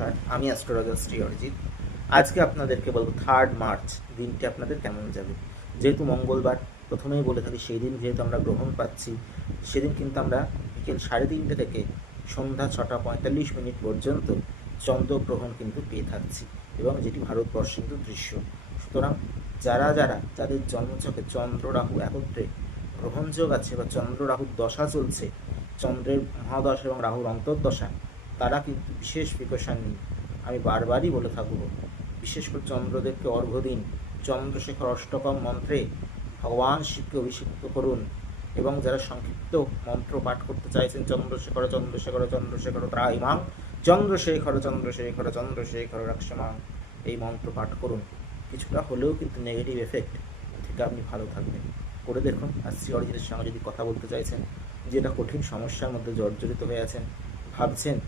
নমস্কার, আমি অ্যাস্ট্রোলজার শ্রী অরিজিৎ। আজকে আপনাদেরকে বলবো 3 মার্চ দিনটি আপনাদের কেমন যাবে। যেহেতু মঙ্গলবার, প্রথমেই বলে থাকি সেই দিন যেহেতু আমরা গ্রহণ পাচ্ছি, সেদিন কিন্তু আমরা বিকেল 3:30 থেকে সন্ধ্যা 6:45 পর্যন্ত চন্দ্রগ্রহণ কিন্তু পেয়ে থাকছি, এবং যেটি ভারতবর্ষে কিন্তু দৃশ্য। সুতরাং যাদের জন্মছকে চন্দ্র রাহু একত্রে গ্রহণযোগ আছে বা চন্দ্র রাহুর দশা চলছে, চন্দ্রের মহাদশা এবং রাহুর অন্তর্দশা, তারা কিন্তু বিশেষ প্রিকশন নিন। আমি বারবারই বলে থাকবো, বিশেষ করে চন্দ্রদেবকে অর্ঘ্য দিন, চন্দ্রশেখর অষ্টকম মন্ত্রে ভগবান শিবকে অভিষিক্ত করুন, এবং যারা সংক্ষিপ্ত মন্ত্র পাঠ করতে চাইছেন, চন্দ্রশেখর চন্দ্রশেখর চন্দ্রশেখর ত্রাইমাং চন্দ্রশেখর চন্দ্রশেখর চন্দ্রশেখর রাক্ষমাং, এই মন্ত্র পাঠ করুন। কিছুটা হলেও কিন্তু নেগেটিভ এফেক্ট থেকে আপনি ভালো থাকবেন। করে দেখুন। আর শ্রী অরিজিতের সঙ্গে যদি কথা বলতে চাইছেন, যেটা কঠিন সমস্যার মধ্যে জর্জরিত হয়ে আছেন, ভাবছেন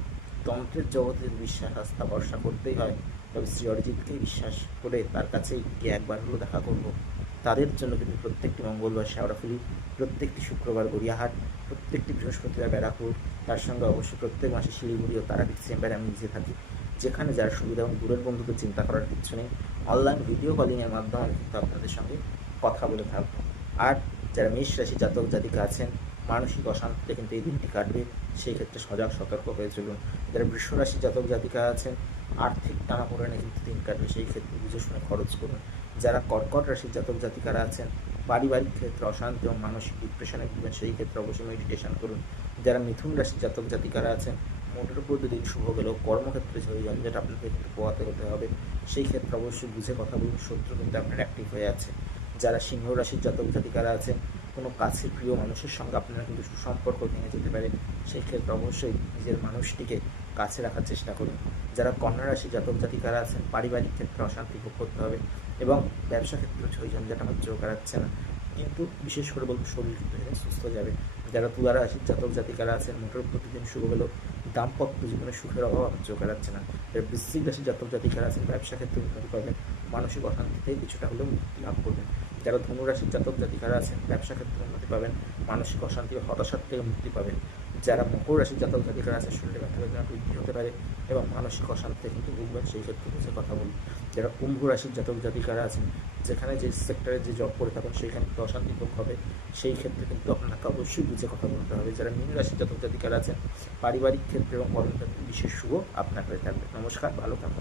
তন্ত্রের জগতে বিশ্বাস আস্থা ভরসা করতেই হয়, তবে শ্রী অরিজিৎকেই বিশ্বাস করে তার কাছেই গিয়ে একবার হলেও দেখা করব, তাদের জন্য কিন্তু প্রত্যেকটি মঙ্গলবার শেওড়াফুলি, প্রত্যেকটি শুক্রবার গড়িয়াহাট, প্রত্যেকটি বৃহস্পতিবার ব্যারাকপুর, তার সঙ্গে অবশ্যই প্রত্যেক মাসে শিলিগুড়ি ও তারাপীঠ চেম্বারে আমি নিজে থাকি। যেখানে যার সুবিধা এবং দূরের বন্ধুদের চিন্তা করার কিচ্ছু নেই, অনলাইন ভিডিও কলিংয়ের মাধ্যমে আমি কিন্তু আপনাদের সঙ্গে কথা বলে থাকবো। আর যারা মেষ রাশি জাতক জাতিকা আছেন, মানসিক অশান্তিতে কিন্তু এই দিনটি কাটবে, সেই ক্ষেত্রে সজাগ সতর্ক হয়ে চলুন। যারা বৃষ রাশি জাতক জাতিকা আছেন, আর্থিক টানাপোড়েনে কিন্তু দিন কাটবে, সেই ক্ষেত্রে বুঝে শুনে খরচ করুন। যারা কর্কট রাশির জাতক জাতিকারা আছেন, পারিবারিক ক্ষেত্রে অশান্তি এবং মানসিক ডিপ্রেশনে ভুগবেন, সেই ক্ষেত্রে অবশ্যই মেডিটেশন করুন। যারা মিথুন রাশির জাতক জাতিকারা আছেন, মোটের উপর দুদিন শুভ গেলেও কর্মক্ষেত্রে ঝরে যান, যেটা আপনাকে একটু পোয়াতে হতে হবে, সেই ক্ষেত্রে অবশ্যই বুঝে কথা বলুন, শত্রু কিন্তু আপনার অ্যাক্টিভ হয়ে আছে। যারা সিংহ রাশির জাতক জাতিকারা আছেন, কোনো কাছের প্রিয় মানুষের সঙ্গে আপনারা কিন্তু সুসম্পর্ক ভেঙে যেতে পারে, সেই ক্ষেত্রে অবশ্যই নিজের মানুষটিকে কাছে রাখার চেষ্টা করুন। যারা কন্যা রাশি জাতক জাতিকারা আছেন, পারিবারিক ক্ষেত্রে অশান্তি ভোগ করতে হবে, এবং ব্যবসা ক্ষেত্রে ঝঞ্ঝাট আমার চোখ কাড়াচ্ছে না, কিন্তু বিশেষ করে বলবো শরীর কিন্তু এখানে সুস্থ যাবে। যারা তুলা রাশির জাতক জাতিকারা আছেন, মোটর প্রতিদিন শুরু হলেও দাম্পত্য জীবনে সুখের অভাব আমার চোখ কাড়াচ্ছে না। যারা বৃশ্চিক রাশির জাতক জাতিকারা আছেন, ব্যবসা ক্ষেত্রে উন্নতি পাবেন, মানসিক অশান্তি থেকে কিছুটা হলেও মুক্তি লাভ করবেন। যারা ধনুরাশির জাতক জাতিকারা আছেন, ব্যবসা ক্ষেত্রে উন্নতি পাবেন, মানসিক অশান্তি ও হতাশার থেকে মুক্তি পাবেন। যারা মকর রাশির জাতক জাতিকারা আছেন, শরীরে ব্যথা বেদনা বৃদ্ধি হতে পারে এবং মানসিক অশান্তিতে কিন্তু ভুগবেন, সেই ক্ষেত্রে বুঝে কথা বলুন। যারা কুম্ভ রাশির জাতক জাতিকারা আছেন, যেখানে যে সেক্টরে যে জব করে থাকেন সেইখানে কিন্তু অশান্তি ভোগ হবে, সেই ক্ষেত্রে কিন্তু আপনাকে অবশ্যই বুঝে কথা বলতে হবে। যারা মীন রাশির জাতক জাতিকারা আছেন, পারিবারিক ক্ষেত্রে এবং কর্মক্ষেত্রে বিশেষ শুভ আপনার হয়ে থাকবে। নমস্কার, ভালো থাকুন।